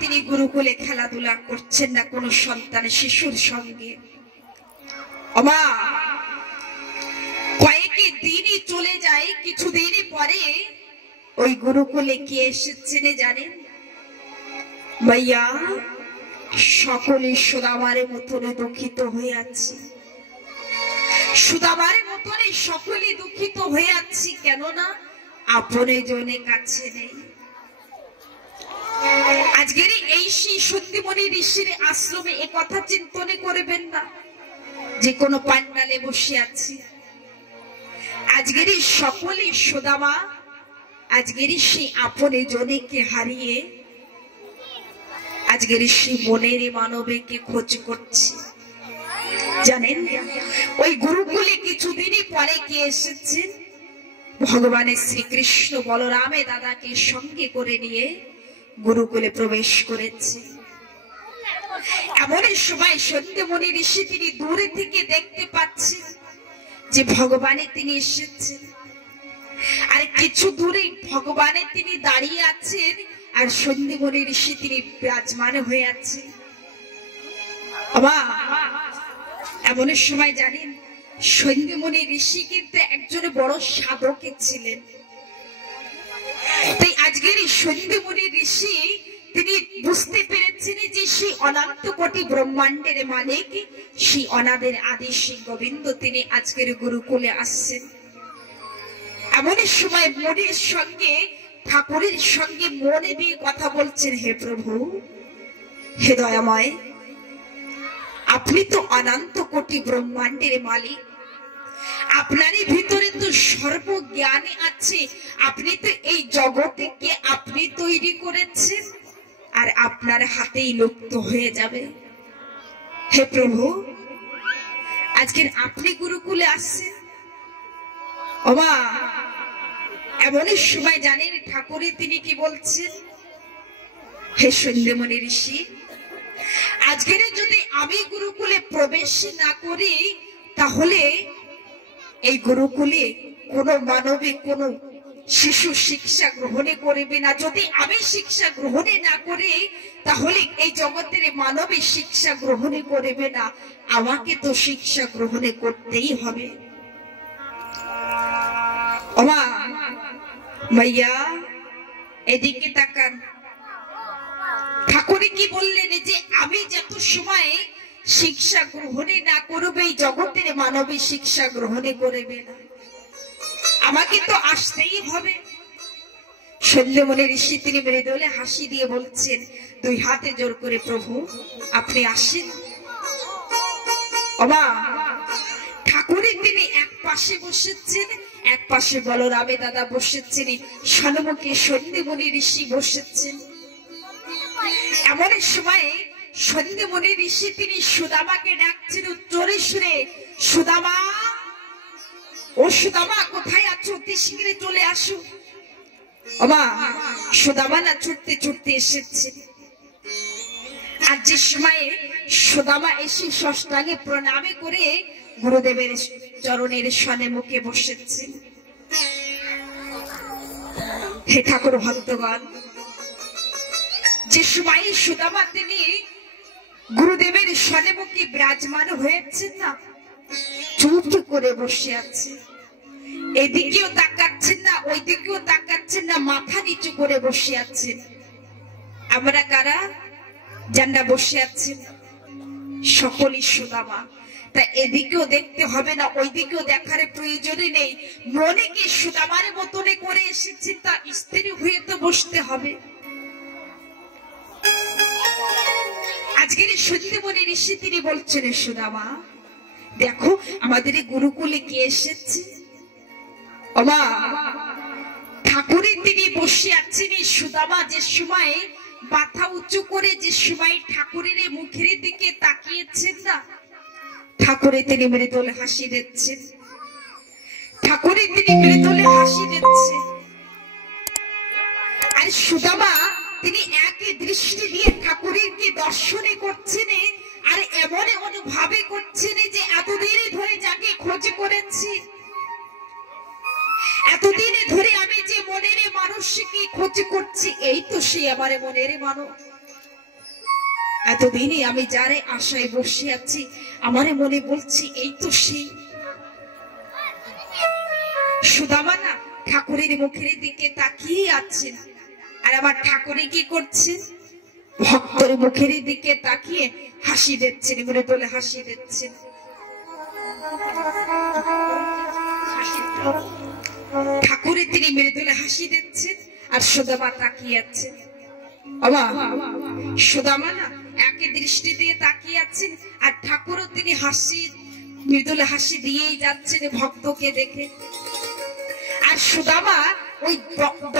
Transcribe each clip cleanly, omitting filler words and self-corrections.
তিনি গুরুকুলে খেলাধুলা করছেন না কোনো সন্তান শিশুর সঙ্গে। ওমা কয়েক দিনই চলে যায়, কিছুদিন পরে ওই গুরুকুলে কে এসেছেন জানেন? ভাইয়া সকলে সুদামার মতনে দুঃখিত হয়ে আছে, সুদামার মতনে সকলে দুঃখিত হয়ে আছি, কেননা আপনে জনে কাছে নেই। আজকের এই সেই সত্যিমণি ঋষির আশ্রমে এ কথা চিন্তনে করবেন না যে কোনো পান্ডালে বসে আছি। আজকের সকলে সুদামা আজকের সেই আপনে জনেকে হারিয়ে আজকের সেই মনের মানবকে খোঁজ করছে। জানেন ওই গুরুকুলে কিছুদিনই পরে কে এসেছেন? ভগবানের শ্রীকৃষ্ণ বলরামে দাদাকে সঙ্গে করে নিয়ে গুরুকুলে প্রবেশ করেছে। এমন সময় সত্যমণি ঋষি তিনি দূরে থেকে দেখতে পাচ্ছেন যে ভগবানে তিনি এসেছেন, আর কিছু দূরে ভগবানে তিনি দাঁড়িয়ে আছেন, আর সত্যমণি ঋষি তিনি বিরাজমান হয়ে আছেন। এমন সময় জানেন সত্যমণি ঋষি কিন্তু একজন বড় সাধক ছিলেন। তাই আজকের এই সত্যমণি ঋষি তিনি বুঝতে পেরেছেন যে সেই অনন্ত কোটি ব্রহ্মাণ্ডের মালিক, সেই অনাদের আদি শ্রী গোবিন্দ তিনি আজকের গুরুকুলে আসছেন। এমন সময় মনের সঙ্গে ঠাকুরের সঙ্গে মনে দিয়ে কথা বলছেন, হে প্রভু, হে দয়াময়, আপনি তো অনন্ত কোটি ব্রহ্মাণ্ডের মালিক, আপনারই ভিতরে তো সর্বজ্ঞানী আছে, আপনি তো এই জগৎকে আপনি তৈরি করেছেন, আর আপনার হাতেই লুপ্ত হয়ে যাবে। হে প্রভু, আজকের আপনি গুরুকুলে আসছেন। ওমা এমন সময় জানেন ঠাকুরে তিনি কি বলছেন? হে সত্যমণি ঋষি, আজকের যদি আমি গুরুকুলে প্রবেশ না করি তাহলে এই গুরুকুলে কোন মানবে কোন শিশু শিক্ষা গ্রহণে করবে না। যদি আমি শিক্ষা গ্রহণে না করি তাহলে এই জগতের মানবে শিক্ষা গ্রহণে করবে না, আমাকে তো শিক্ষা গ্রহণে করতেই হবে। ওমা ভাইয়া এদিকে তাকান, ঠাকুরে কি বললেন যে আমি যত সময় শিক্ষা গ্রহণে না করবে এই জগতের মানবে শিক্ষা গ্রহণে করবে না, আমাকে তো আসতেই হবে। সত্যমণি ঋষি তিনি মৃদুলে হাসি দিয়ে বলছেন, দুই হাতে জোর করে, প্রভু আপনি আসেন। ওমা ঠাকুরে তিনি এক পাশে বসেছেন, এক পাশে বলরামে দাদা বসেছেন, সম্মুখে সত্যমণি ঋষি বসেছেন। এমন সময় সত্যমণি ঋষি তিনি সুদামাকে ডাকছেন উচ্চরে সুরে, সুদামা, ও সুদামা কোথায় আছো? অতি শীঘ্রে চলে আসো। ওমা সুদামা না ছুটতে ছুটতে এসেছে। আর যে সময়ে সুদামা এসে ষষ্ঠাঙ্গে প্রণামে করে গুরুদেবের চরণের সনে মুখে বসেছে। হে ঠাকুর ভক্তগণ, যে সময় সুদামা তিনি গুরুদেবের সনে মুখে বিরাজমান হয়েছেন না, চুপ করে বসে আছে, এদিকেও তাকাচ্ছেন না ওইদিকেও তাকাচ্ছেন না, মাথা নিচু করে বসে আছেন। আমরা কারা? যারা বসে আছেন সকলই সুদামা। তা এদিকেও দেখতে হবে না ওইদিকেও দেখার প্রয়োজনই নেই, মনে কি সুদামার মতনে করে এসেছে তা স্ত্রী হয়ে তো বসতে হবে। আজকের সত্যমণি ঋষি তিনি বলছেন, সুদামা দেখো আমাদের গুরুকুলে কে এসেছে। ওমা ঠাকুরে তিনি বসে আছেন। সুদামা যে সময় মাথা উঁচু করে যে সময় ঠাকুরের মুখের দিকে তাকিয়েছেন না, ঠাকুরে তিনি মৃদুল হাসি দিচ্ছেন, ঠাকুরে তিনি মৃদুল হাসি দিচ্ছেন। আর সুদামা তিনি একই দৃষ্টি দিয়ে ঠাকুরকে দর্শনে করছেন, আর এমন অনুভবে করছেন যে এতদিন ধরে যাকে খোঁজ করেছি, এতদিন ধরে আমি যে মনের মানুষকে খোঁজ করছি, এই তো সে আমার মনের মানুষ। এতদিনই আমি যারে আশায় বসে আছি, আমারে মনে বলছি এই তো সেই। সুদামা না ঠাকুরের মুখের দিকে তাকিয়ে আছেন, আর আমার ঠাকুরে কি করছেন? ভক্তের মুখের দিকে তাকিয়ে হাসি দিচ্ছেন, মনে তোলে হাসি দিচ্ছেন। ঠাকুরের তিনি মেরে তোলে হাসি দিচ্ছেন, আর সুদামা তাকিয়ে আছেন। সুদামা না একে দৃষ্টি দিয়ে তাকিয়ে আছেন, আর ঠাকুরও তিনি হাসি মৃদুলে হাসি দিয়েই যাচ্ছেন ভক্তকে দেখে। আর সুদামা ওই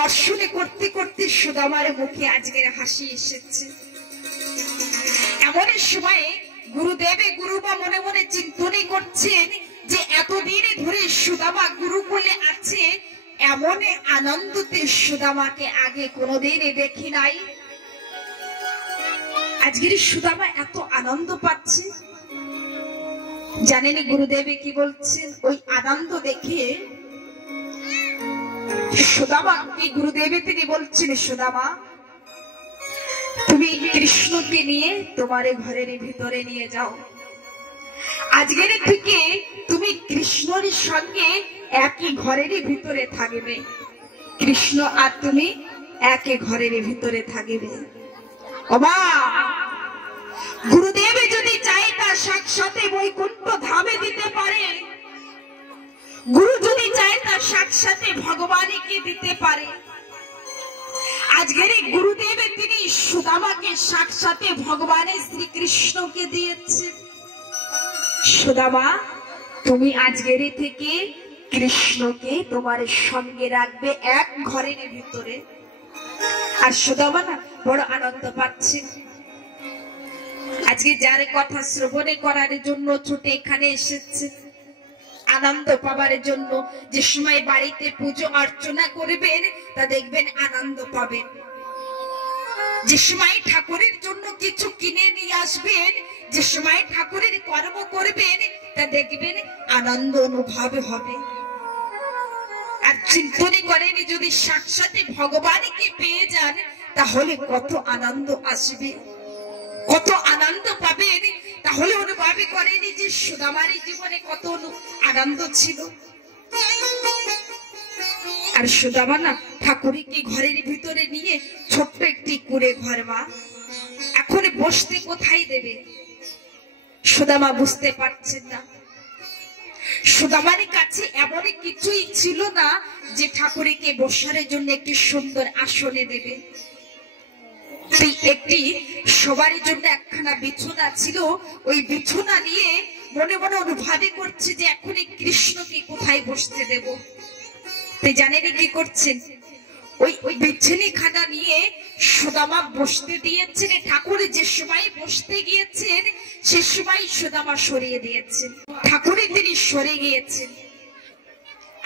দর্শনে করতে করতে সুদামার মুখে আজকের হাসি এসেছে। এমন সময়ে গুরুদেবে গুরুমা মনে মনে চিন্তনে করছেন যে এতদিন ধরে সুদামা গুরুকুলে আছে, এমন আনন্দতে সুদামাকে আগে কোনোদিন দেখি নাই। আজকের সুদামা এত আনন্দ পাচ্ছে। জানেন গুরুদেবে কি বলছেন? ওই আনন্দ দেখে সুদামা কি গুরুদেবে তিনি বলছেন, সুদামা তুমি কৃষ্ণকে নিয়ে তোমার ঘরের ভিতরে নিয়ে যাও। আজকের থেকে তুমি কৃষ্ণের সঙ্গে একই ঘরের ভিতরে থাকবে। কৃষ্ণ আর তুমি একই ঘরের ভিতরে থাকবে। ওমা গুরুদেব যদি চায় তার সাথে বৈকুণ্ঠ ধামে দিতে পারে, গুরু যদি চায় তার সাথে ভগবানকে দিতে পারে। আজকের গুরুদেব তিনি সুদামাকে সাথে ভগবানের শ্রীকৃষ্ণকে দিয়েছে। সুদামা তুমি আজকের থেকে কৃষ্ণকে তোমার সঙ্গে রাখবে এক ঘরের ভিতরে। আর সুদামা না বড় আনন্দ পাচ্ছে। আজকে যার কথা শ্রবণে করার জন্য ছুটে এখানে এসেছে আনন্দ পাবার জন্য, যে সময় বাড়িতে পুজো অর্চনা করবেন তা দেখবেন আনন্দ পাবেন। যে সময় ঠাকুরের জন্য কিছু কিনে নিয়ে আসবেন, যে সময় ঠাকুরের কর্ম করবেন তা দেখবেন আনন্দ অনুভব হবে। আর চিন্তনে করেন যদি সাক্ষাৎ ভগবানকে পেয়ে যান তাহলে কত আনন্দ আসবে, কত আনন্দ পাবেন। তাহলে অনুভব করেনি যে সুদামার জীবনে কত আনন্দ ছিল। আর সুদামা না ঠাকুরকে ঘরের ভিতরে নিয়ে ছোট্ট একটি কুড়ে ঘর, মা এখন বসতে কোথায় দেবে? সুদামা বুঝতে পারছেন না। সুদামার কাছে এমন কিছুই ছিল না যে ঠাকুরকে বসার জন্য একটি সুন্দর আসনে দেবে। একটি সবার জন্য একখানা বিছানা ছিল, ওই বিছানা নিয়ে মনে মনে অনুভব করছে যে এখন কৃষ্ণকে কোথায় বসতে দেব। তাই জানেন কি করছেন? ওই বিছানি খানা নিয়ে সুদামা বসতে দিয়েছেন। ঠাকুর যে সময় বসতে গিয়েছেন সে সময় সুদামা সরিয়ে দিয়েছেন, ঠাকুরে তিনি সরে গিয়েছেন।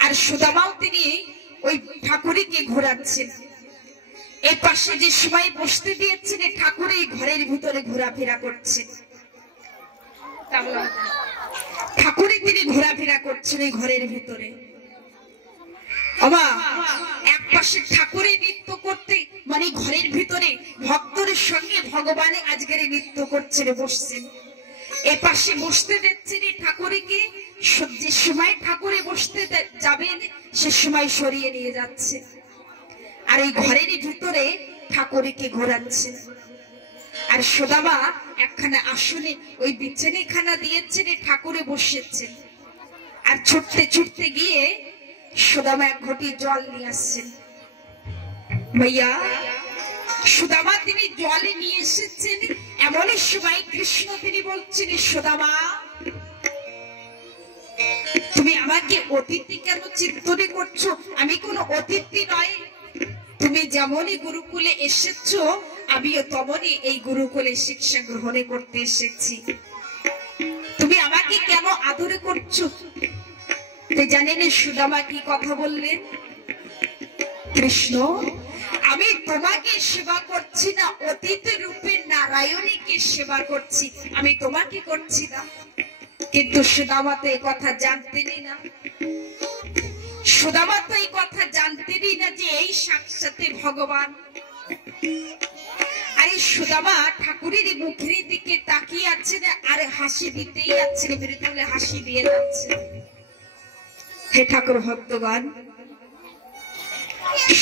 আর সুদামাও তিনি ওই ঠাকুরকে ঘোরাচ্ছেন। এই পাশে যে সময় বসতে দিয়েছেন ঠাকুর এই ঘরের ভিতরে ঘোরাফেরা করছেন। ঠাকুরে তিনি ঘোরাফেরা করছেন এই ঘরের ভিতরে। এক পাশে ঠাকুরে নৃত্য করতে মানে ঘরের ভিতরে ভক্তদের সঙ্গে ভগবান আজকের নৃত্য করছেন, বসছেন। এ পাশে বসতে দিচ্ছেন ঠাকুরকে, যে সময় ঠাকুরে বসতে যাবেন সে সময় সরিয়ে নিয়ে যাচ্ছে। আর এই ঘরের ভিতরে ঠাকুরকে ঘোরাচ্ছেন। আর সুদামা একখানা আসনে ওই বিছানাখানা দিয়েছেন, ঠাকুরে বসেছেন। আর ছুটতে ছুটতে গিয়ে সুদামা এক ঘটি জল নিয়ে আসছেন। ভাইয়া সুদামা তিনি জলে নিয়ে এসেছেন। এমন সময় কৃষ্ণ তিনি বলছেন, সুদামা তুমি আমাকে অতিথি কেন চিন্তনে করছো? আমি কোনো অতিথি নয়। তুমি যেমনই গুরুকুলে এসেছো আমিও তেমনই এই গুরুকুলে শিক্ষা গ্রহণ করতে এসেছি। তুমি আমাকে কেন আদর করছো? জানেন সুদামা কি কথা বললেন? কৃষ্ণ আমি তোমাকে সেবা করছি না, অতিথি রূপে নারায়ণীকে সেবা করছি, আমি তোমাকে করছি না। কিন্তু সুদামা তো এই কথা জানতেনই না। সুদামা তো এই কথা জানতেনই না যে এই সাক্ষাৎ ভগবান। আরে সুদামা ঠাকুরের মুখের দিকে তাকিয়ে আছেন আর হাসি দিতেই যাচ্ছেন, বিরুদ্ধে হাসি দিয়ে যাচ্ছে। হে ঠাকুর ভক্তগণ,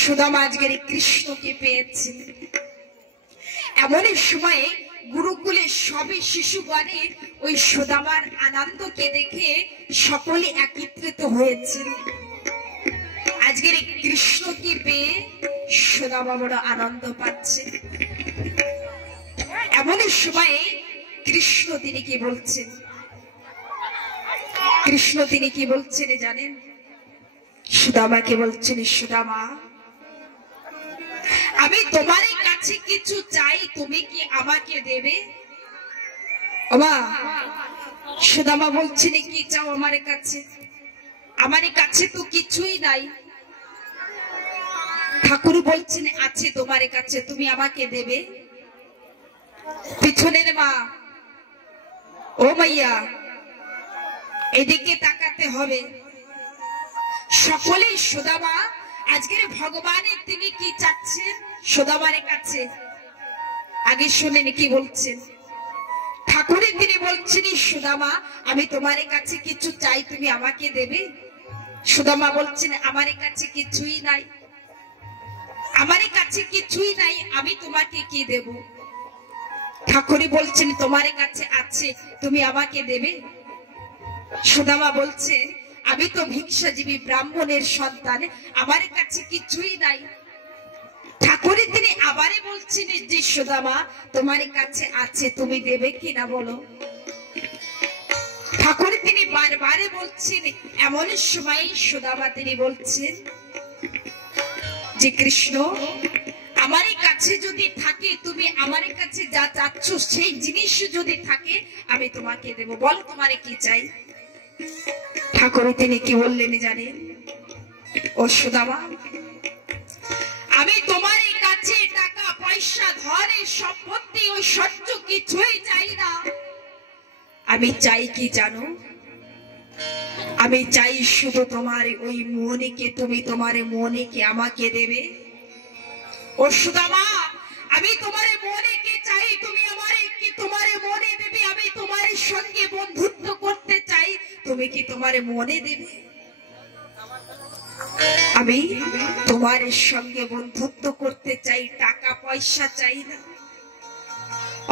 সুদামা আজকের কৃষ্ণকে পেয়েছে। এমন সময়ে গুরুকুলের সবে শিশুগণের ওই সুদামার আনন্দকে দেখে সকলে একত্রিত হয়েছে। আজকের কৃষ্ণকে পেয়ে সুদামা বড় আনন্দ পাচ্ছে। এমন সময়ে কৃষ্ণ তিনি কি বলছেন? কৃষ্ণ তিনি কি বলছেন জানেন? সুদামাকে বলছেন, সুদামা আমি তোমার কাছে কিছু চাই, তুমি কি আমাকে দেবে? ওমা সুদামা বলছেন, কি চাও আমার কাছে? আমার কাছে তো কিছুই নাই। ঠাকুর বলছেন, আছে তোমার কাছে, তুমি আমাকে দেবে? পিছনের মা, ও মাইয়া এদিকে তাকাতে হবে। সকলেই সুদামা আজকের ভগবানের তিনি কি চাচ্ছেন সুদামার কাছে আগে শুনেন কি বলছেন। ঠাকুরের তিনি বলছেন, সুদামা আমি তোমার কাছে কিছু চাই, তুমি আমাকে দেবে? সুদামা বলছেন, আমার কাছে কিছুই নাই, আমার কাছে কিছুই নাই, আমি তোমাকে কি দেব? ঠাকুরই বলছেন, তোমার কাছে আছে, তুমি আমাকে দেবে? সুদামা বলছেন, আমি তো ভিক্ষাজীবী ব্রাহ্মণের সন্তান, আমার কাছে কিছুই নাই। ঠাকুরে তিনি আবারে বলছেন যে সুদামা তোমার কাছে আছে, তুমি দেবে কিনা বলো? ঠাকুর তিনি বারবারে বলছেন। এমন সময় সুদামা তিনি বলছেন যে কৃষ্ণ আমার কাছে যদি থাকে, তুমি আমার কাছে যা চাচ্ছ সেই জিনিস যদি থাকে আমি তোমাকে দেব, বল তোমার কি চাই? ঠাকুর তিনি কি বললেন জানেন? ও সুদামা আমি তোমার কাছে টাকা পয়সা ধন সম্পত্তি ওই সহ্য কিছুই চাই না। আমি চাই কি জানো? আমি চাই শুধু তোমার ওই মনেকে, তুমি তোমার মনেকে আমাকে দেবে। ও সুদামা আমি তোমার মনেকে চাই, তুমি আমারে কি তোমার মনে দেবে? আমি তোমার সঙ্গে বন্ধুত্ব করতে চাই, তুমি কি তোমার মনে দেবে? আমি তোমার সঙ্গে বন্ধুত্ব করতে চাই, টাকা পয়সা চাই না।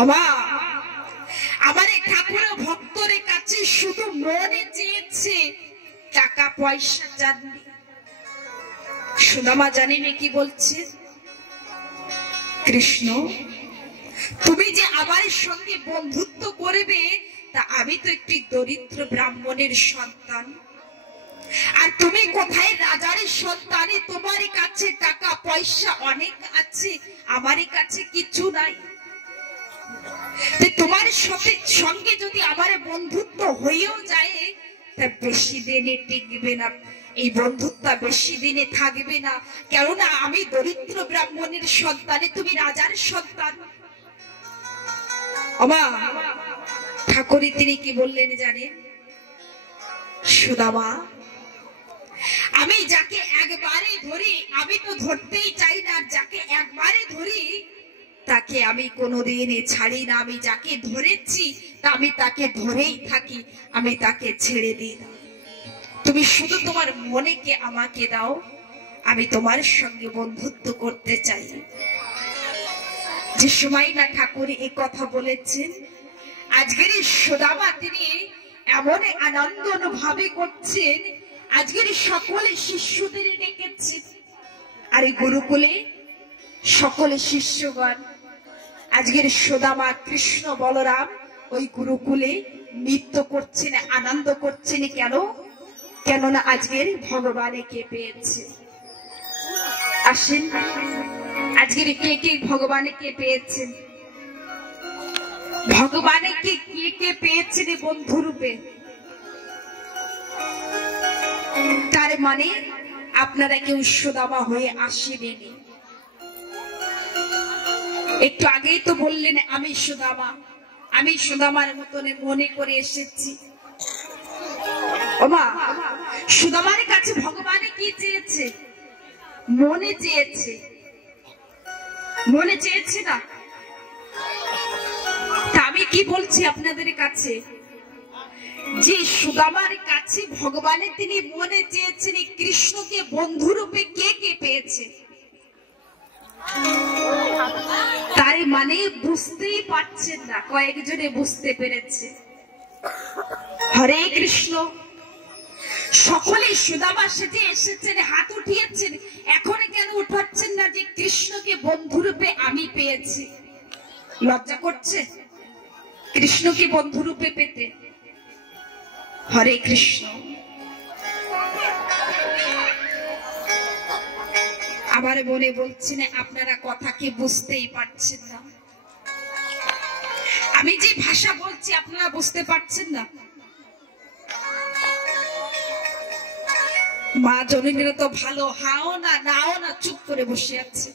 ওমা আমার ঠাকুর ভক্তর কাছে শুধু মনে চেয়েছে, টাকা পয়সা চাননি। সুদামা জানি না কি বলছে, কৃষ্ণ তুমি যে আমার সঙ্গে বন্ধুত্ব করবে, তা আমি তো একটি দরিদ্র ব্রাহ্মণের সন্তান, আর তুমি কোথায় রাজার সন্তানে, তোমার কাছে টাকা পয়সা অনেক আছে, আমার কাছে কিছু নাই। তোমার সঙ্গে যদি আমার বন্ধুত্ব হয়েও যায়, তা বেশি দিনে টিকবে না, এই বন্ধুত্ব বেশি দিনে থাকবে না, কেননা আমি দরিদ্র ব্রাহ্মণের সন্তানে, তুমি রাজার সন্তান। ঠাকুরই তিনি কি বললেন জানেন? সুদামা আমি যাকে একবারে ধরি, আমি তো ধরতেই চাই না, যাকে একবারে ধরি তাকে আমি কোনোদিন ছাড়ি না। আমি যাকে ধরেছি তা আমি তাকে ধরেই থাকি, আমি তাকে ছেড়ে দিই না। তুমি শুধু তোমার মনেকে আমাকে দাও, আমি তোমার সঙ্গে বন্ধুত্ব করতে চাই। যে সময় না ঠাকুর এই কথা বলেছেন, আজকের সুদামা তিনি এমন আনন্দ অনুভব করছেন, আজকের সকলে শিষ্যদের ডেকেছেন। আর এই গুরুকুলে সকলে শিষ্যগণ আজকের সুদামা কৃষ্ণ বলরাম ওই গুরুকুলে নৃত্য করছেন, আনন্দ করছেন। কেন? কেননা আজকের ভগবানকে পেয়েছে। আসেন আজকের কে কে ভগবানকে পেয়েছেন? ভগবানকে কে কে পেয়েছেন বন্ধু রূপে? তার মানে আপনারা কেউ সুদামা হয়ে আসেননি। একটু আগেই তো বললেন আমি সুদামা, আমি সুদামার মতন মনে করে এসেছি। ওমা সুদামার কাছে ভগবান কি চেয়েছে? মনে চেয়েছে, মনে চেয়েছে না? আমি কি বলছি আপনাদের কাছে, যে সুদামার কাছে ভগবানের তিনি মনে চেয়েছেন কৃষ্ণকে বন্ধু রূপে কে কে পেয়েছে, তার মানে বুঝতেই পারছেন না, কয়েকজনে বুঝতে পেরেছে। হরে কৃষ্ণ। সকলে সুদামা সেজে এসেছেন, হাত উঠিয়েছেন, এখন কেন উঠাচ্ছেন না যে কৃষ্ণকে বন্ধু রূপে আমি পেয়েছি? লজ্জা করছে কৃষ্ণকে বন্ধু রূপে পেতে? হরে কৃষ্ণ। আবার মনে বলছেন আপনারা কথা কি বুঝতেই পারছেন না? আমি যে ভাষা বলছি আপনারা বুঝতে পারছেন না? মা জননীরা তো ভালো হাও না নাও না চুপ করে বসে আছে।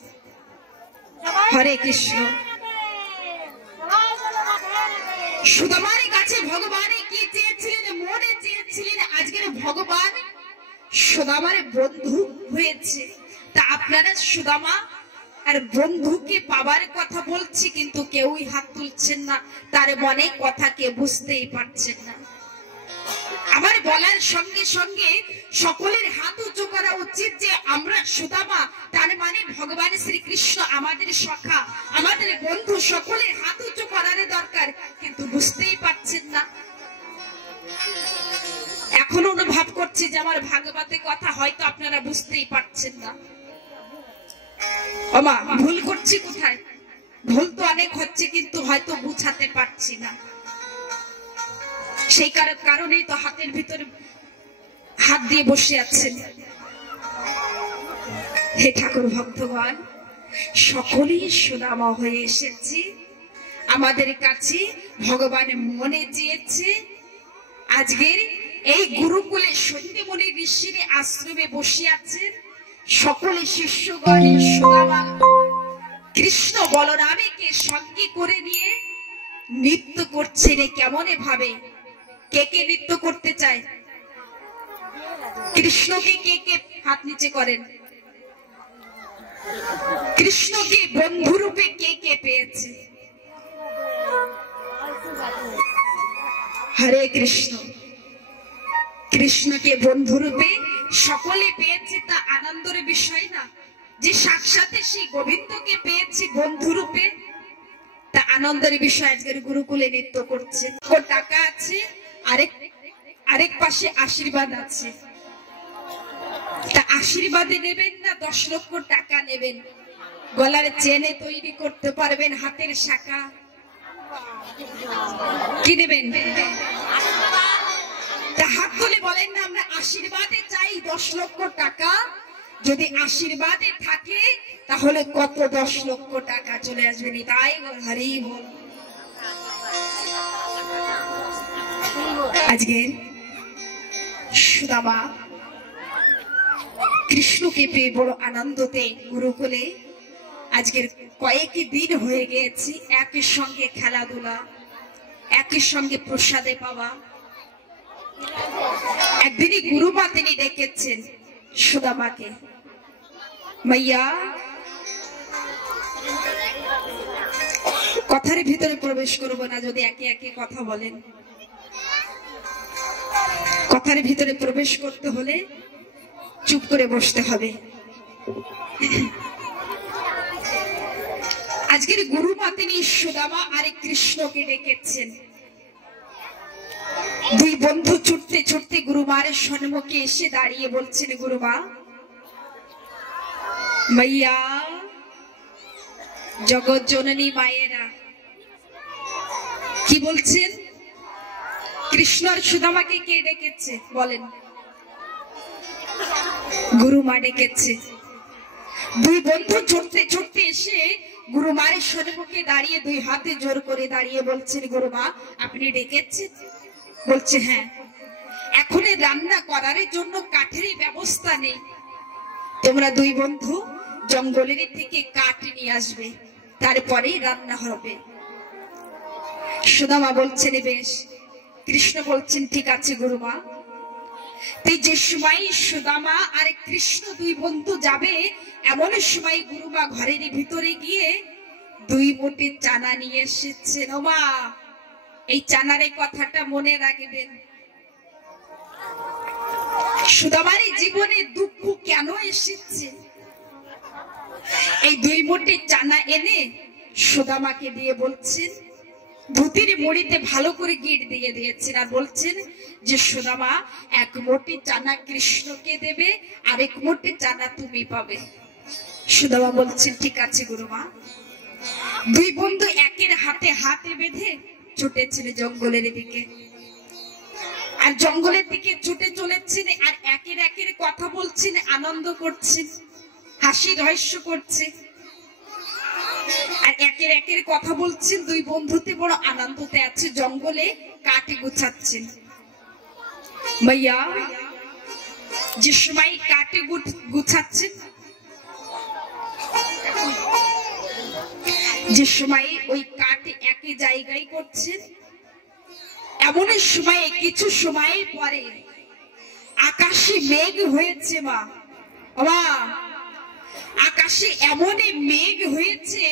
হরে কৃষ্ণ। সুদামার কাছে ভগবান কি চেয়েছিলেন? মনে চেয়েছিলেন আজকের ভগবান সুদামার বন্ধু হয়েছে। তা আপনারা সুদামা আর বন্ধুকে পাবার কথা বলছি, কিন্তু কেউই হাত তুলছেন না, তার মনে কথা কে বুঝতেই পারছেন না। আমার বলার সঙ্গে সঙ্গে সকলের হাত উঁচু করা উচিত যে আমরা সুদামা, তার মানে ভগবান শ্রীকৃষ্ণ আমাদের সখা, আমাদের বন্ধু। সকলের হাত উঁচু করার দরকার, কিন্তু বুঝতেই পারছেন না। এখন অনুভব করছি যে আমার ভাগবতে কথা হয়তো আপনারা বুঝতেই পারছেন না। ওমা, ভুল করছি কোথায়? ভুল তো অনেক হচ্ছে, কিন্তু হয়তো বুঝাতে পারছি না। সেই কারণেই তো হাতের ভিতরে হাত দিয়ে বসে আছেন। হে ঠাকুর ভক্তগণ, সকলেই সুদামা হয়ে এসেছি আমাদের কাছে। ভগবান মনে চেয়েছে আজকের এই গুরুকুলে সন্ধ্যেমণি ঋষির আশ্রমে বসে আছেন সকলে শিষ্যগণ। সুদামা কৃষ্ণ বলরামকে সঙ্গে করে নিয়ে নৃত্য করছেন। কেমন ভাবে? কে কে নৃত্য করতে চায়? কৃষ্ণকে কে কে হাত নিচে করেন? কৃষ্ণকে বন্ধু রূপে কে কে পেয়েছে? হরে কৃষ্ণ। কৃষ্ণকে বন্ধু রূপে সকলে পেয়েছে, তা আনন্দের বিষয় না যে সাক্ষাৎ সেই গোবিন্দকে পেয়েছি বন্ধু রূপে? তা আনন্দের বিষয়। আজকের গুরুকুলে নৃত্য করছে, টাকা আছে, আরেক পাশে আশীর্বাদ আছে। তা আশীর্বাদে নেবেন না 10 লক্ষ টাকা নেবেন? গলার চেনে তৈরি করতে পারবেন, হাতের শাখা কি নেবেন? তা হাত তুলে বলেন না আমরা আশীর্বাদে চাই 10 লক্ষ টাকা। যদি আশীর্বাদে থাকে তাহলে কত 10 লক্ষ টাকা চলে আসবেন। তাই হরি বল। আজকের সুদামা কৃষ্ণকে পেয়ে বড় আনন্দতে গুরুকুলে আজকের কয়েকই দিন হয়ে গেছে একই সঙ্গে খেলাধুলা, একই সঙ্গে প্রসাদে পাওয়া। একদিনই গুরুমা তিনি ডেকেছেন সুদামাকে, মাইয়া কথার ভিতরে প্রবেশ করবো না, যদি একে একে কথা বলেন। কথার ভিতরে প্রবেশ করতে হলে চুপ করে বসতে হবে। আজকের গুরুমা তিনি সুদামা আর কৃষ্ণকে ডেকেছেন। দুই বন্ধু ছুটতে ছুটতে গুরুমার সম্মুখে এসে দাঁড়িয়ে বলছেন, গুরুমা, মাইয়া জগৎ জননী মায়েরা। কি বলছেন? কৃষ্ণ আর সুদামাকে কে ডেকেছে বলেন? গুরুমা ডেকেছে। দুই বন্ধু ছুটতে ছুটতে এসে গুরুমার সম্মুখে দাঁড়িয়ে দুই হাতে জোর করে দাঁড়িয়ে বলছেন, গুরুমা আপনি ডেকেছেন? বলছে হ্যাঁ। এখন রান্না করার জন্য কাঠের ব্যবস্থা নেই, তোমরা দুই বন্ধু জঙ্গলের থেকে কাঠ নিয়ে আসবে, তারপরে রান্না হবে। সুদামা বলছেন বেশ। কৃষ্ণ বলছেন ঠিক আছে গুরুমা। তাই যে সময় সুদামা আর কৃষ্ণ দুই বন্ধু যাবে, এমন সময় গুরুমা ঘরের ভিতরে গিয়ে দুই মুঠি চানা নিয়ে এসেছেন। ও মা, এই চানার এই কথাটা মনে রাখবেন। সুদামার জীবনে দুঃখ কেন এসেছে, এই দুই মুঠি চানা এনে সুদামাকে দিয়ে বলছেন, ধুতির মুড়িতে ভালো করে গিট দিয়ে দিয়েছেন, আর বলছেন যে সুদামা এক মুঠি চানা কৃষ্ণকে দেবে, আর এক মুঠি চানা তুমি পাবে। সুদামা বলছেন ঠিক আছে গুরুমা। দুই বন্ধু একের হাতে হাতে বেঁধে ছুটেছিল জঙ্গলের দিকে, আর জঙ্গলের দিকে ছুটে চলেছেন, আর একের একের কথা বলছেন, আনন্দ করছেন, হাসি রহস্য করছে, আর একের একের কথা বলছেন। দুই বন্ধুতে বড় আনন্দতে আছে, জঙ্গলে কাঠে গুছাচ্ছেন। ভাইয়া যে সময় কাঠে গুছাচ্ছেন, যে সময় ওই কাঠে একই জায়গায় করছেন, এমন সময় কিছু সময় পরে আকাশে মেঘ হয়েছে। মা, আকাশে এমন মেঘ হয়েছে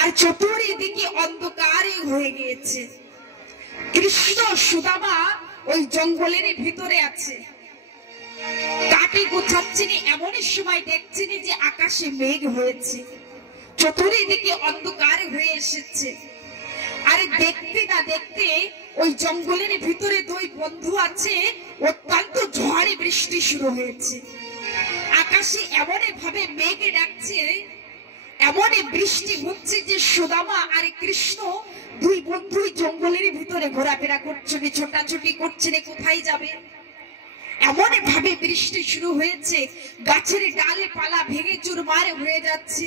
আর চতুর্দিকে অন্ধকার হয়ে গিয়েছে। কৃষ্ণ সুদামা ওই জঙ্গলের ভিতরে আছে, কাঠে গোছাচ্ছেন, এমন সময় দেখছেন যে আকাশে মেঘ হয়েছে, চতুর্দিকে অন্ধকার হয়ে এসেছে। আর দেখতে না দেখতে ওই জঙ্গলের ভিতরে দুই বন্ধু আছে, অত্যন্ত ঝড়ে বৃষ্টি শুরু হয়েছে। আকাশে এমন ভাবে মেঘ ডাকছে, এমন বৃষ্টি হচ্ছে যে সুদামা আর কৃষ্ণ দুই বন্ধু জঙ্গলের ভিতরে ঘোরাফেরা করছেন, ছোটাছুটি করছেন, কোথায় যাবে। এমন ভাবে বৃষ্টি শুরু হয়েছে, গাছের ডালে পালা ভেঙে চুরমার হয়ে যাচ্ছে,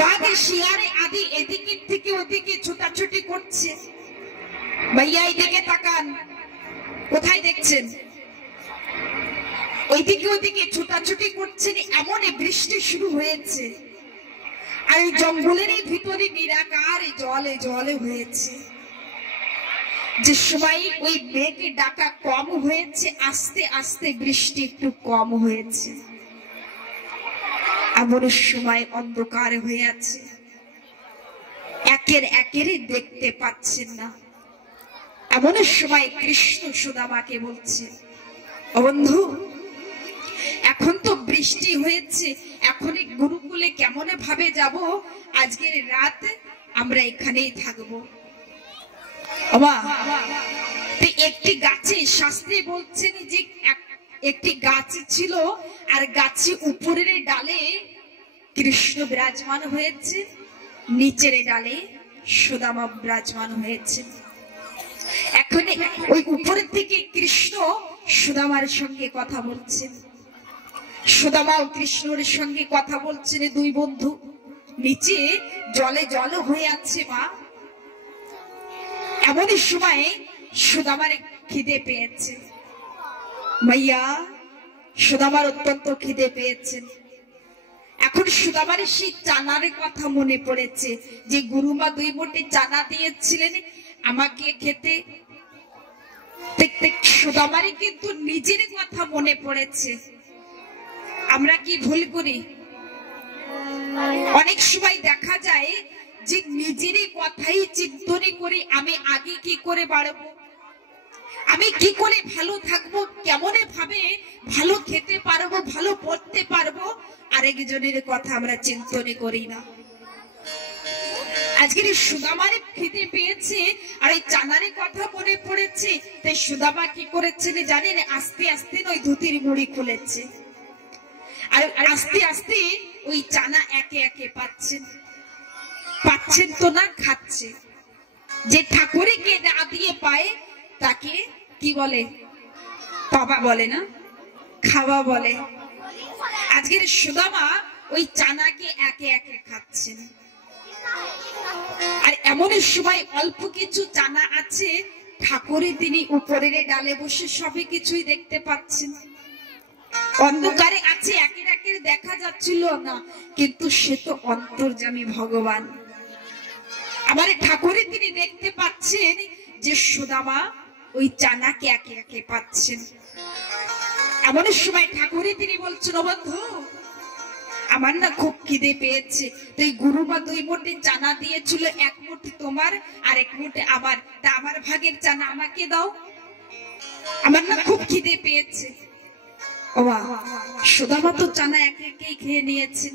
বাঘে শিয়ারে আদি এদিকে থেকে ওদিকে ছোটাছুটি করছে। ভাইয়া এইদিকে তাকান, কোথায় দেখছেন? ওইদিকে ওদিকে ছোটাছুটি করছেন, এমন বৃষ্টি শুরু হয়েছে, আর এই জঙ্গলের ভিতরে নিরাকার জলে জলে হয়েছে। যে সময় ওই মেঘ ডাকা কম হয়েছে, আস্তে আস্তে বৃষ্টি একটু কম হয়েছে, এমন সময় অন্ধকার হয়ে আছে, একের একের দেখতে পাচ্ছেন না। এমন সময় কৃষ্ণ সুদামাকে বলছে, ও বন্ধু, এখন তো বৃষ্টি হয়েছে, এখন গুরুকুলে কেমন ভাবে যাব, আজকের রাত আমরা এখানেই থাকবো। একটি গাছে শাস্ত্রে বলছেন যে একটি গাছ ছিল, আর গাছে উপরের ডালে কৃষ্ণ বিরাজমান হয়েছে, নিচের ডালে সুদামা বিরাজমান হয়েছে। এখন ওই উপরের থেকে কৃষ্ণ সুদামার সঙ্গে কথা বলছেন, সুদামা ও কৃষ্ণের সঙ্গে কথা বলছেন। দুই বন্ধু নিচে জলে জল হয়ে আছে। মা, এমন সময় সুদামার খিদে পেয়েছে। মাইয়া, সুদামার অত্যন্ত খিদে পেয়েছেন। এখন সুদামার সেই চানার কথা মনে পড়েছে, যে গুরুমা দুই মুঠি চানা দিয়েছিলেন আমাকে খেতে। সুদামারই কিন্তু নিজের কথা মনে পড়েছে। আমরা কি ভুল করি? অনেক সময় দেখা যায় যে নিজের কথাই চিন্তনে করি, আমি আগে কি করে বাড়বো, আমি কি করে ভালো থাকবো, কেমন ভাবে ভালো খেতে পারবো, ভালো পড়তে পারবো, আরেকজনের কথা আমরা চিন্তনে করি না। আজকের সুদামার খিদে পেয়েছে আর এই চানারের কথা মনে পড়েছে, তাই সুদামা কি করেছেন জানেন? আস্তে আস্তে ওই ধুতির মুড়ি খুলেছে, আর আস্তে আস্তে ওই চানা একে একে পাচ্ছেন তো না, খাচ্ছে। যে ঠাকুরকে না দিয়ে পায় তাকে কি বলে? পাবা বলে না, খাওয়া বলে। আজকের সুদামা ওই চানাকে একে একে খাচ্ছেন, আর এমন সময় অল্প কিছু চানা আছে, ঠাকুরের তিনি উপরের ডালে বসে সবই কিছুই দেখতে পাচ্ছেন। অন্ধকারে আছে, একের একের দেখা যাচ্ছিল না, কিন্তু সে তো অন্তর্যামী ভগবান। আমার ঠাকুরের তিনি দেখতে পাচ্ছেন যে সুদামা ওই চানাকে একে একে পাচ্ছেন। এমন সময় ঠাকুরের তিনি বলছেন, বন্ধু আমার না খুব খিদে পেয়েছে, তো এই গুরুমা 2 মুঠি চানা দিয়েছিল, 1 মুঠি তোমার আর 1 মুঠি আমার, তা আমার ভাগের চানা আমাকে দাও, আমার না খুব খিদে পেয়েছে। ওমা, সুদামা তো চানা একে একেই খেয়ে নিয়েছেন।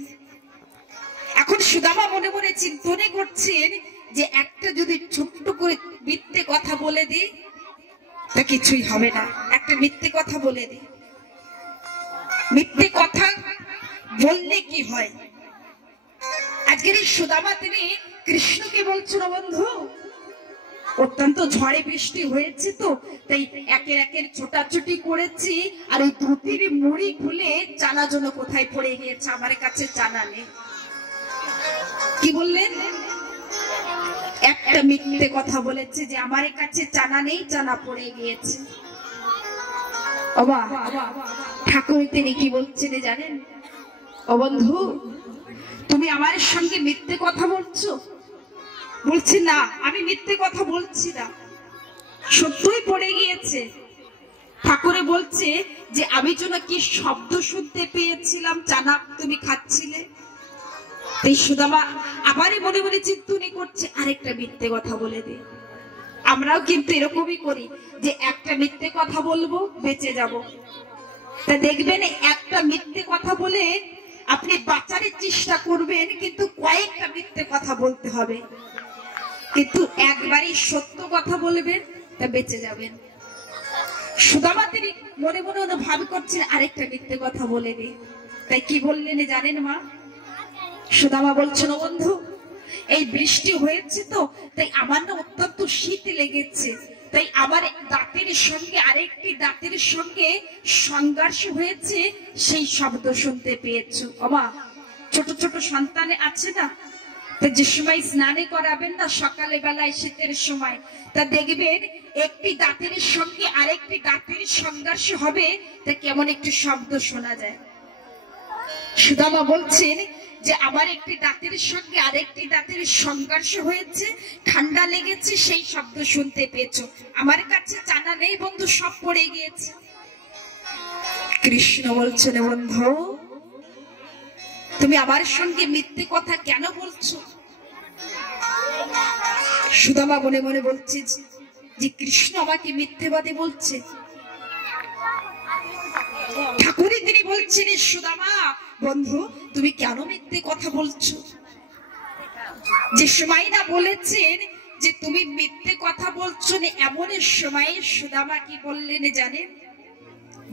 এখন সুদামা মনে মনে চিন্তনে করছেন যে একটা যদি ছোট্ট করে মিথ্যে কথা বলে দিই তা কিছুই হবে না, একটা মিথ্যে কথা বলে দিই। মিথ্যে কথা বললে কি হয়? আজকের এই সুদামা তিনি কৃষ্ণকে বলছিল, বন্ধু অত্যন্ত ঝড়ে বৃষ্টি হয়েছে তো তাই একের একের ছোটাছুটি করেছি, আর ওই ধুতির মুড়ি খুলে চানা জন্য কোথায় পড়ে গিয়েছে, আমার কাছে চানা নেই। কি বললেন? একটা মিথ্যে কথা বলেছে যে আমার কাছে চানা নেই, চানা পড়ে গিয়েছে। ওবা, ঠাকুর তিনি কি বলছেন জানেন? ও বন্ধু, তুমি আমার সঙ্গে মিথ্যে কথা বলছো? বলছি না, আমি মিথ্যে কথা বলছি না, সত্যই পড়ে গিয়েছে। ঠাকুরে বলছে যে আমি যেন কি শব্দ শুনতে পেয়েছিলাম, চানা তুমি খাচ্ছিলে। এই সুদামা আবারই মনে মনে চিন্তনি করছে, আরেকটা মিথ্যে কথা বলে দে। আমরাও কিন্তু এরকমই করি যে একটা মিথ্যে কথা বলবো, বেঁচে যাব। তা দেখবেন একটা মিথ্যে কথা বলে আপনি বাঁচার চেষ্টা করবেন, কিন্তু কয়েকটা মিথ্যে কথা বলতে হবে, কিন্তু একবারই সত্য কথা বলবেন, তা বেঁচে যাবেন। সুদামা তিনি মনে মনে অনুভব করছেন আরেকটা মিথ্যে কথা বলে দিই। তাই কি বললেন জানেন মা? সুদামা বলছেন, বন্ধু এই বৃষ্টি হয়েছে তো তাই আমার না অত্যন্ত শীত লেগেছে, তাই আমার দাঁতের সঙ্গে আরেকটি দাঁতের সঙ্গে সংঘর্ষ হয়েছে, সেই শব্দ শুনতে পেয়েছো। ওমা, ছোট ছোট সন্তান আছে না, যে সময় স্নানে করাবেন না সকালে বেলায় শীতের সময়, তা দেখবেন একটি দাঁতের সঙ্গে আরেকটি দাঁতের সংঘর্ষ হবে, তা কেমন একটি শব্দ শোনা যায়। সুদামা বলছেন যে আমার একটি দাঁতের সঙ্গে আরেকটি দাঁতের সংঘর্ষ হয়েছে, ঠান্ডা লেগেছে, সেই শব্দ শুনতে পেয়েছো। আমার কাছে জানা নেই বন্ধু, সব পড়ে গিয়েছে। কৃষ্ণ বলছেন, বন্ধু তুমি আমার সঙ্গে মিথ্যে কথা কেন বলছো? সুদামা মনে মনে বলছে যে কৃষ্ণ আমাকে মিথ্যেবাদী বলছে। ঠাকুরে তিনি বলছেন, সুদামা বন্ধু তুমি কেন মিথ্যে কথা বলছো? যে সময় না বলেছেন যে তুমি মিথ্যে কথা বলছো না, এমন সময় সুদামা কি বললেন জানেন?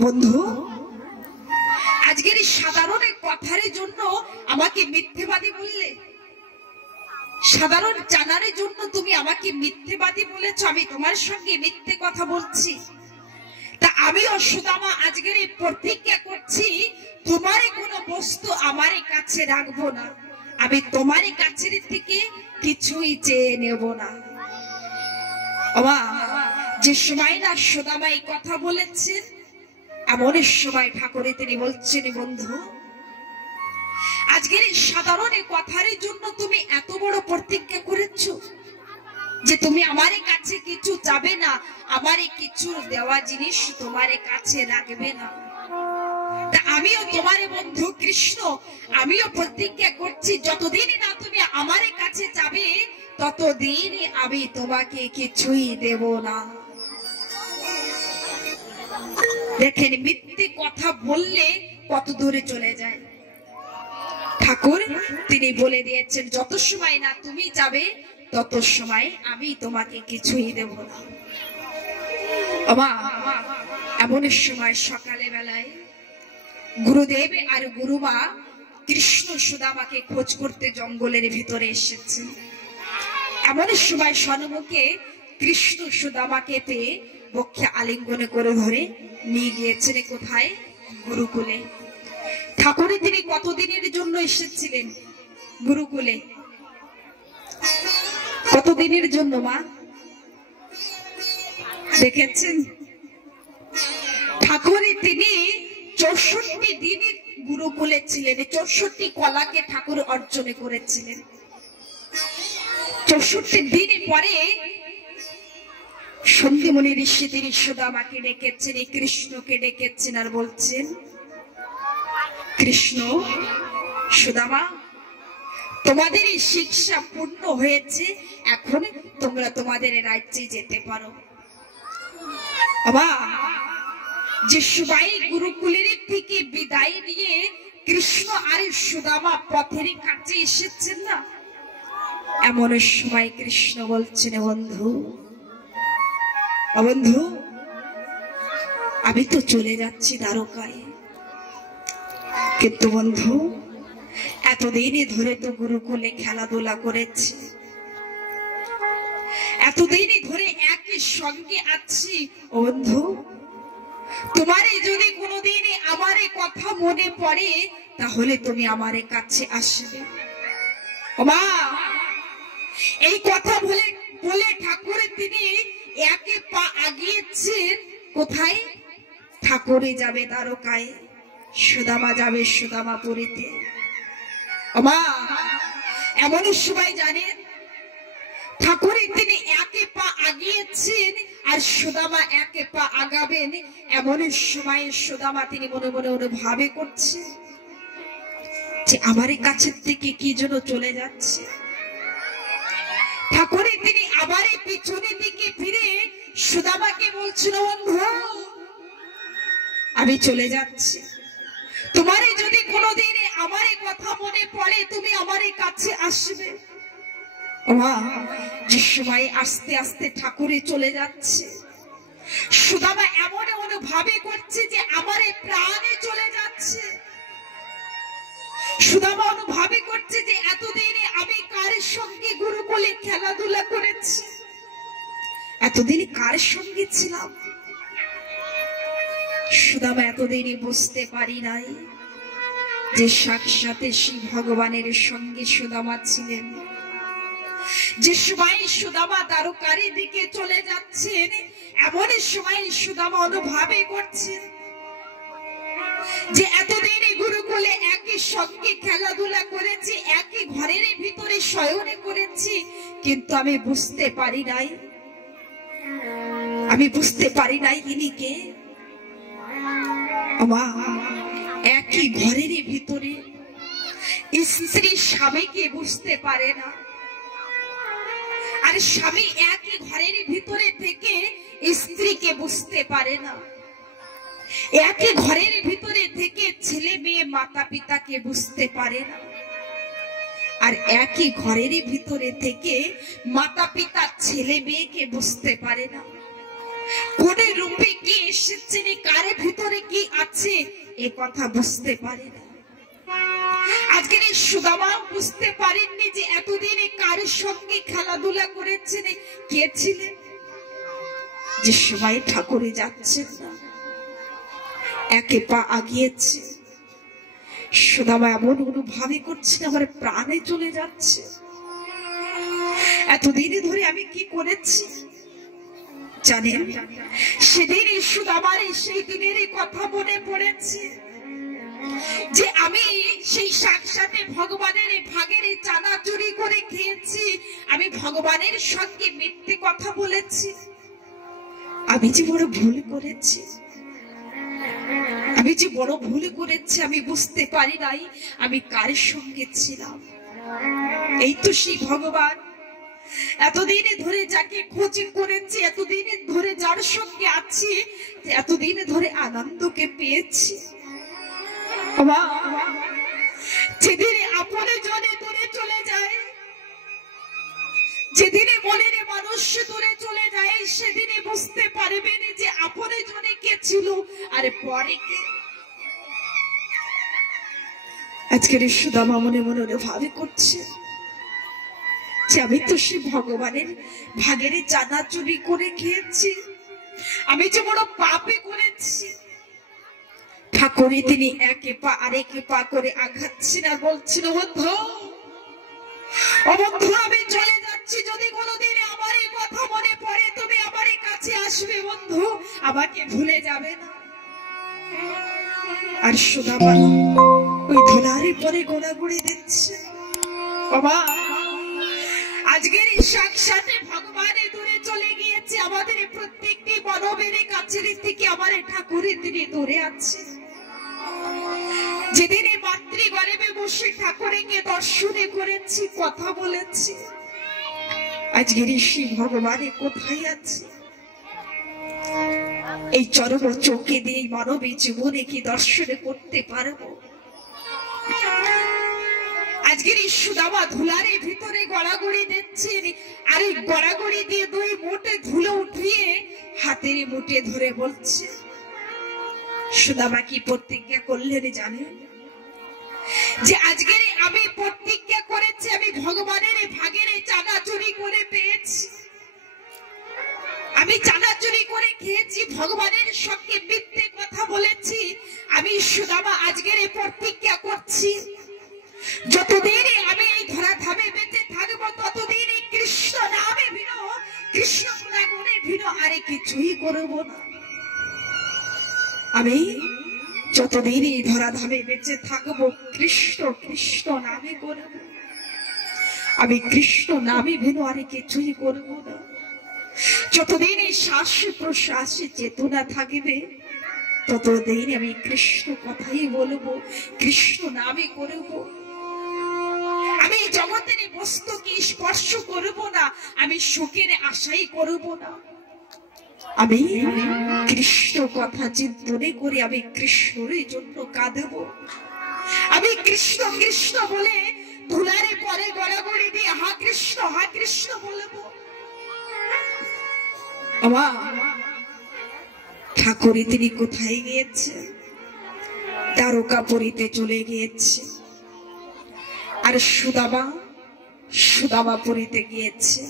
বন্ধু আজকের এই সাধারণ কথার জন্য আমাকে মিথ্যেবাদী বললে, সাধারণ জানার জন্য তুমি আমাকে মিথ্যেবাদী বলেছো, আমি তোমার সঙ্গে মিথ্যে কথা বলছি। তা আমিও সুদামা আজকের এই প্রতিজ্ঞা করছি, তোমার কোনো বস্তু আমার কাছে রাখবো না, আমি তোমার কাছের থেকে কিছুই চেয়ে নেব না। যে সময় না সুদামা এই কথা বলেছেন, এমন সময় ঠাকুরে তিনি বলছেন, বন্ধু আজকের এই সাধারণ কথার জন্য তুমি এত বড় প্রতিজ্ঞা করেছো যে তুমি আমার কাছে কিছু চাবে না, আমার কিছু দেওয়া জিনিস তোমার কাছে রাখবে না। তা আমিও তোমার বন্ধু কৃষ্ণ, আমিও প্রতিজ্ঞা করছি যতদিন না তুমি আমার কাছে যাবে ততদিন আমি তোমাকে কিছুই দেব না। দেখেন মিথ্যে কথা বললে কত দূরে চলে যায়। ঠাকুর তিনি বলে দিয়েছেন যত সময় না তুমি যাবে তত সময় আমি তোমাকে কিছুই দেব না। এমন সময় সকালে বেলায় গুরুদেব আর গুরুমা কৃষ্ণ সুদামাকে খোঁজ করতে জঙ্গলের ভিতরে এসেছেন। এমন সময় সম্মুখে কৃষ্ণ সুদামাকে পেয়ে বক্ষে আলিঙ্গন করে ধরে নিয়ে গিয়েছেন কোথায়? গুরুকুলে। ঠাকুরে তিনি কতদিনের জন্য এসেছিলেন গুরুকুলে? কতদিনের জন্য মা দেখেছেন? ঠাকুরে তিনি 64 দিন গুরুকুলে ছিলেন। 64 কলাকে ঠাকুর অর্জন করেছিলেন। 64 দিন পরে সন্ধিমণি ঋষি তিনি সুদামাকে ডেকেছেন, কৃষ্ণকে ডেকেছেন আর বলছেন, কৃষ্ণ সুদামা, তোমাদের এই শিক্ষা পূর্ণ হয়েছে, এখন তোমরা তোমাদের রাজ্যে যেতে পারো। বাবা, যে সবাই গুরুকুলের থেকে বিদায় নিয়ে কৃষ্ণ আর সুদামা পথের কাছে এসেছেন না, এমন সময় কৃষ্ণ বলছেন, বন্ধু বন্ধু, আমি তো চলে যাচ্ছি দ্বারকায়, কিন্তু বন্ধু এতদিন ধরে তো গুরুকুলে খেলাধুলা করেছি, এতদিন ধরে একই সঙ্গে আছি। বন্ধু, তোমারে যদি কোনোদিন আমার কথা মনে পড়ে, তাহলে তুমি আমার কাছে আসবে। মা, এই কথা বলে ঠাকুর তিনি একে পা আগিয়েছেন। কোথায়? ঠাকুরে যাবে দ্বারকায়, সুদামা যাবে সুদামাপুরীতে। মা, এমন সময় জানেন ঠাকুরে তিনি একে পা আগিয়েছেন আর সুদামা একে পা আগাবেন। এমন সময় সুদামা তিনি মনে মনে ভাবে করছে যে আমার কাছের থেকে কি যেন চলে যাচ্ছে। ঠাকুরে তিনি আবার পিছনের দিকে ফিরে সুদামাকে বলছিল, বন্ধু আমি চলে যাচ্ছি, তোমারে যদি কোনোদিন আমার কথা মনে পড়ে, তুমি আমার কাছে আসবে। যে সময় আস্তে আস্তে ঠাকুরে চলে যাচ্ছে, সুদামা এমন ভাবে করছে যে আমার প্রাণে চলে যাচ্ছে। সুদামা অনুভাবে করছে যে এতদিনে আমি কার সঙ্গে গুরুকুলে খেলাধুলা করেছি, এতদিন কার সঙ্গে ছিলাম। সুদামা এতদিনে বুঝতে পারি নাই যে সাক্ষাতে শ্রী ভগবানের সঙ্গে সুদামা ছিলেন। যে সময় সুদামা দ্বারকার দিকে চলে যাচ্ছেন, এমন সময় সুদামা অনুভাবে করছেন যে এতদিন গুরুকুলে একই সঙ্গে খেলাধুলা করেছি, একই ঘরের ভিতরে শয়ন করেছি, কিন্তু আমি বুঝতে পারি নাই ইনি কে। একই ঘরের ভিতরে স্ত্রী স্বামীকে বুঝতে পারে না, আর স্বামী একই ঘরের ভিতরে থেকে স্ত্রীকে বুঝতে পারে না, একই ঘরের ভিতরে থেকে ছেলে মেয়ে মাতা পিতাকে বুঝতে পারে না, আর একই ঘরের ভিতরে থেকে মাতা পিতা ছেলে মেয়েকে বুঝতে পারে না। কোন রূপে কি এসেছে, কার ভিতরে কি আছে, এ কথা বুঝতে পারে না। আজকের এই সুদামা বুঝতে পারেননি যে এতদিন কার সঙ্গে খেলাধুলা করেছেন, কে ছিলেন। যে সবাই ঠাকুরে যাচ্ছেন না, একে পা আগিয়েছে, সুদামা এমন অনুভাবে করছে আমার প্রাণে চলে যাচ্ছে। এতদিন ধরে আমি কি করেছি জানেন? সেদিন সুদামার সেই দিনের কথা মনে পড়েছে যে আমি সেই সাক্ষাতে ভগবানের ভাগের চাঁদা চুরি করে খেয়েছি, আমি ভগবানের সঙ্গে মিথ্যে কথা বলেছি, আমি যে বড় ভুল করেছি, আমি বুঝতে পারি নাই আমি কার সঙ্গে ছিলাম। এই তো সেই ভগবান, এতদিন ধরে যাকে খোঁজ করেছি, এতদিন ধরে যার সঙ্গে আছি, এতদিন ধরে আনন্দকে পেয়েছি। যেদিনে আপনে জনে দূরে চলে যায়, যেদিনে মনের মানুষ দূরে চলে যায়, সেদিনে বুঝতে পারবেন যে আপনে জনে কে ছিল আর পরে কে। আজকের সুদামা মনে মনে ভাবে করছে যে আমি তো সে ভগবানের ভাগের চাঁদা চুরি করে খেয়েছি, আমি যে বড় পাপে করেছি। ঠাকুরে তিনি একে পা আরেকে পা করে আঘাচ্ছেন আর বলছিল, বন্ধু আমি চলে যাচ্ছি, যদি কোনোদিন আমার এই কথা মনে পড়ে, তুমি আমার কাছে আসবে বন্ধু, আমাকে ভুলে যাবে না। আর সুদামা ওই ধোলারে পরে গোড়াগুড়ি দিচ্ছে। বাবা, আজকের এই সাক্ষাতে ভগবান দূরে চলে গিয়েছে, আমাদের প্রত্যেকটি মানবের কাছের থেকে আমার ঠাকুরের তিনি দূরে আছে। যেদিন এই মাতৃগর্ভে বসে ঠাকুরকে দর্শনে করেছি, কথা বলেছি, আজকে ঋষি ভগবানে কোথায় আছে? এই চরম চোখে দিয়ে মানবী জীবনে কি দর্শনে করতে পারবো? আজকের এই সুদামা ধুলারের ভিতরে গড়াগড়ি দিচ্ছেন, আর এই গড়াগড়ি দিয়ে 2 মুঠে ধুলো উঠিয়ে হাতের মুঠে ধরে বলছে, সুদামা কি প্রতিজ্ঞা করলেন জানেন? যে আজকের আমি প্রতিজ্ঞা করেছি, আমি ভগবানের ভাগের চাঁদা চুরি করে পেয়েছি, আমি চাঁদা চুরি করে খেয়েছি, ভগবানের সঙ্গে মিথ্যে কথা বলেছি। আমি সুদামা আজকের প্রতিজ্ঞা করছি, যতদিন আমি এই ধরাধামে বেঁচে থাকবো ততদিন এই কৃষ্ণ নামে ভিন্ন, কৃষ্ণ গুণে ভিন্ন আরে কিছুই করবো না। আমি যতদিন এই ধরাধামে বেঁচে থাকবো কৃষ্ণ কৃষ্ণ নামে করব, আমি কৃষ্ণ নামে ভিন্ন আরে কিছুই করবো না। যতদিন এই শ্বাস প্রশ্বাসে চেতনা থাকবে ততদিন আমি কৃষ্ণ কথাই বলবো, কৃষ্ণ নামে করব। আমি জগতের বস্তুকে স্পর্শ করব না, আমি সুখের আশাই করব না। আমি কৃষ্ণ কথা চিন্তনে করে আমি কৃষ্ণের জন্য কাঁদব। আমি কৃষ্ণ কৃষ্ণ বলে ধুলারে পরে গড়াগড়ি দিয়ে হা কৃষ্ণ বলবো। আমার ঠাকুর তিনি কোথায় গিয়েছে? দ্বারকাপুরীতে চলে গিয়েছে। আর সুদামা পুরীতে গিয়েছে।